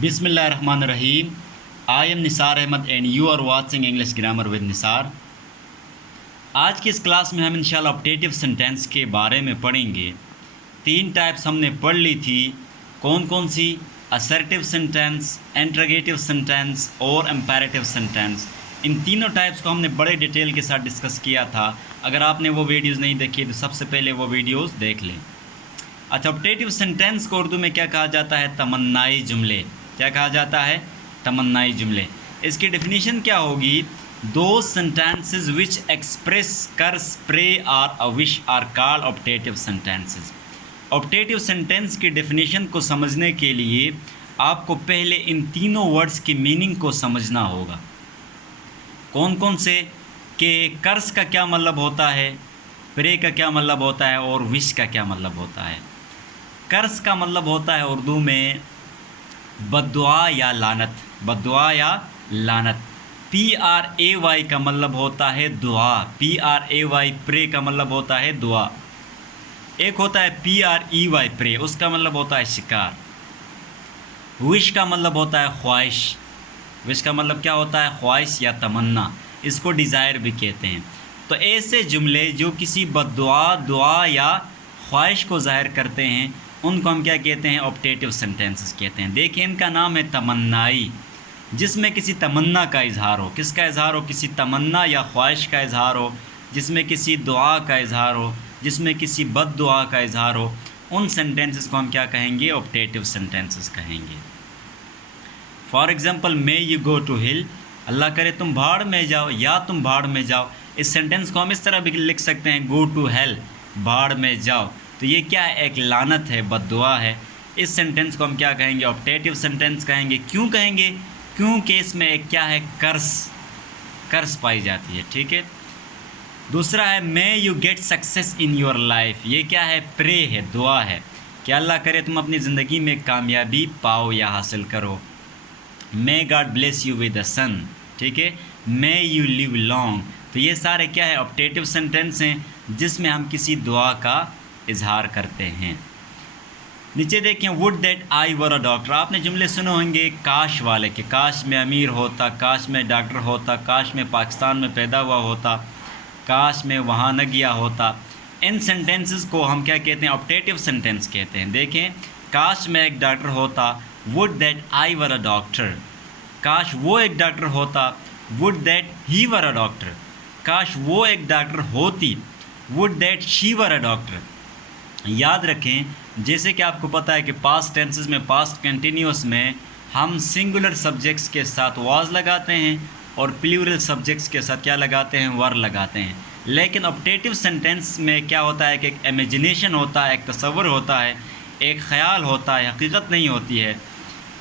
बिस्मिल्लाहिर्रहमानिर्रहीम। I am Nisar Ahmed and you are watching English grammar with Nisar. आज की इस क्लास में हम इंशाल्लाह ऑप्टेटिव सेंटेंस के बारे में पढ़ेंगे। 3 टाइप्स हमने पढ़ ली थी। कौन कौन सी? असर्टिव सेंटेंस, इंटरोगेटिव सेंटेंस और इम्पेरेटिव सेंटेंस। इन तीनों टाइप्स को हमने बड़े डिटेल के साथ डिस्कस किया था। अगर आपने वो वीडियोज़ नहीं देखी तो सबसे पहले वो वीडियोज़ देख लें। अच्छा, ऑप्टेटिव सेंटेंस को उर्दू में क्या कहा जाता है? तमन्नाई जुमले। क्या कहा जाता है? तमन्नाई जुमले। इसकी डेफिनेशन क्या होगी? दो sentences which express curse, prayer और a wish are called optative sentences. Optative sentence की डेफिनेशन को समझने के लिए आपको पहले इन तीनों वर्ड्स की मीनिंग को समझना होगा। कौन कौन से? कि कर्स का क्या मतलब होता है, प्रे का क्या मतलब होता है और विश का क्या मतलब होता है। कर्स का मतलब होता है उर्दू में बद्दुआ या लानत। बद्दुआ या लानत। PRAY का मतलब होता है दुआ। PRAY प्रे का मतलब होता है दुआ। एक होता है PREY प्रे, उसका मतलब होता है शिकार। विश का मतलब होता है ख्वाहिश। विश का मतलब क्या होता है? ख्वाहिश या तमन्ना। इसको डिज़ायर भी कहते हैं। तो ऐसे जुमले जो किसी बद्दुआ, दुआ या ख्वाहिश को ज़ाहिर करते हैं उनको हम क्या कहते हैं? ऑप्टेटिव सेंटेंसेस कहते हैं। देखिए, इनका नाम है तमन्नाई, जिसमें किसी तमन्ना का इजहार हो। किसका इजहार हो? किसी तमन्ना या ख्वाहिश का इजहार हो, जिसमें किसी दुआ का इजहार हो, जिसमें किसी बद दुआ का इजहार हो। उन सेंटेंसेस को हम क्या कहेंगे? ऑप्टेटिव सेंटेंसेस कहेंगे। For example, may you go to hell, Allah करे तुम भाड़ में जाओ या तुम भाड़ में जाओ। इस सेंटेंस को हम इस तरह भी लिख सकते हैं, गो टू हेल, भाड़ में जाओ। तो ये क्या है? एक लानत है, बद्दुआ है। इस सेंटेंस को हम क्या कहेंगे? ऑप्टेटिव सेंटेंस कहेंगे। क्यों कहेंगे? क्योंकि इसमें एक क्या है? कर्स पाई जाती है। ठीक है। दूसरा है may you get success in your life. ये क्या है? प्रे है, दुआ है कि अल्लाह करे तुम अपनी ज़िंदगी में कामयाबी पाओ या हासिल करो। May God bless you with the son. ठीक है। May you live long. तो ये सारे क्या है? ऑप्टेटिव सेंटेंस हैं जिसमें हम किसी दुआ का इजहार करते हैं। नीचे देखें, would that I were a doctor. आपने जुमले सुने होंगे काश वाले के, काश में अमीर होता, काश में डॉक्टर होता, काश में पाकिस्तान में पैदा हुआ होता, काश में वहाँ न गया होता। इन सेंटेंसेस को हम क्या कहते हैं? ऑप्टेटिव सेंटेंस कहते हैं। देखें, काश में एक डॉक्टर होता, would that I were a doctor. काश वो एक डॉक्टर होता, would that he were a doctor. काश वो एक डॉक्टर होती, would that she were a doctor. याद रखें, जैसे कि आपको पता है कि पास्ट टेंसेस में, पास्ट कंटिन्यूस में हम सिंगुलर सब्जेक्ट्स के साथ वाज लगाते हैं और प्लूरल सब्जेक्ट्स के साथ क्या लगाते हैं? वर लगाते हैं। लेकिन ऑप्टेटिव सेंटेंस में क्या होता है कि एक इमेजिनेशन होता है, एक तस्वर होता है, एक ख़याल होता है, हकीकत नहीं होती है।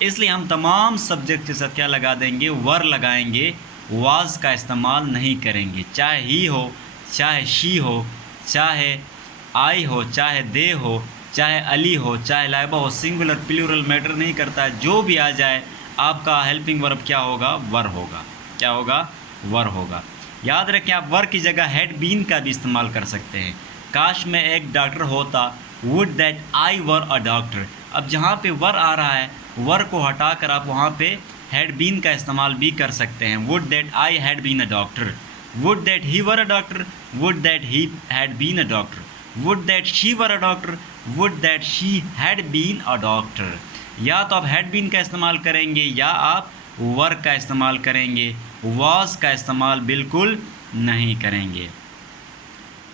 इसलिए हम तमाम सब्जेक्ट के साथ क्या लगा देंगे? वर लगाएंगे। वाज का इस्तेमाल नहीं करेंगे। चाहे ही हो, चाहे शी हो, चाहे आई हो, चाहे दे हो, चाहे अली हो, चाहे लाइबा हो। सिंगुलर प्लूरल मैटर नहीं करता है। जो भी आ जाए आपका हेल्पिंग वर्ब क्या होगा? वर होगा। क्या होगा? वर होगा। याद रखें, आप वर की जगह हैड बीन का भी इस्तेमाल कर सकते हैं। काश में एक डॉक्टर होता, would that I were a doctor. अब जहाँ पे वर आ रहा है, वर को हटाकर आप वहाँ पे हैड बीन का इस्तेमाल भी कर सकते हैं। Would that I had been a doctor, would that he were a doctor, would that he had been a doctor, would that she were a doctor, would that she had been a doctor. या तो आप had been का इस्तेमाल करेंगे या आप वर का इस्तेमाल करेंगे। वाज का इस्तेमाल बिल्कुल नहीं करेंगे।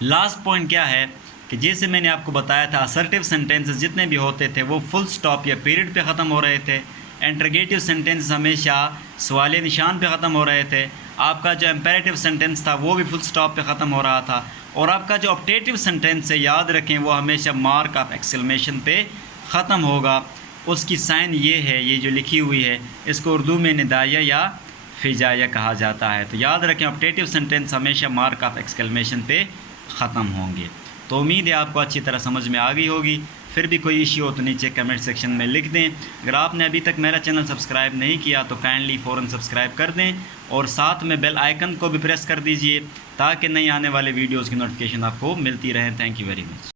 लास्ट पॉइंट क्या है कि जैसे मैंने आपको बताया था, असर्टिव सेंटेंसेस जितने भी होते थे वो फुल स्टॉप या पीरियड पे ख़त्म हो रहे थे। इंटरोगेटिव सेंटेंस हमेशा सवालिया निशान पे ख़त्म हो रहे थे। आपका जो इम्पेरेटिव सेंटेंस था वो भी फुल स्टॉप पे ख़त्म हो रहा था। और आपका जो ऑप्टेटिव सेंटेंस है, याद रखें, वो हमेशा मार्क ऑफ एक्सक्लेमेशन पे ख़त्म होगा। उसकी साइन ये है, ये जो लिखी हुई है, इसको उर्दू में निदाया या फिजाया कहा जाता है। तो याद रखें, ऑप्टेटिव सेंटेंस हमेशा मार्क ऑफ एक्सक्लेमेशन पे ख़त्म होंगे। तो उम्मीद है आपको अच्छी तरह समझ में आ गई होगी। फिर भी कोई इश्यू हो तो नीचे कमेंट सेक्शन में लिख दें। अगर आपने अभी तक मेरा चैनल सब्सक्राइब नहीं किया तो काइंडली फ़ौरन सब्सक्राइब कर दें और साथ में बेल आइकन को भी प्रेस कर दीजिए ताकि नई आने वाले वीडियोज़ की नोटिफिकेशन आपको मिलती रहे। Thank you very much.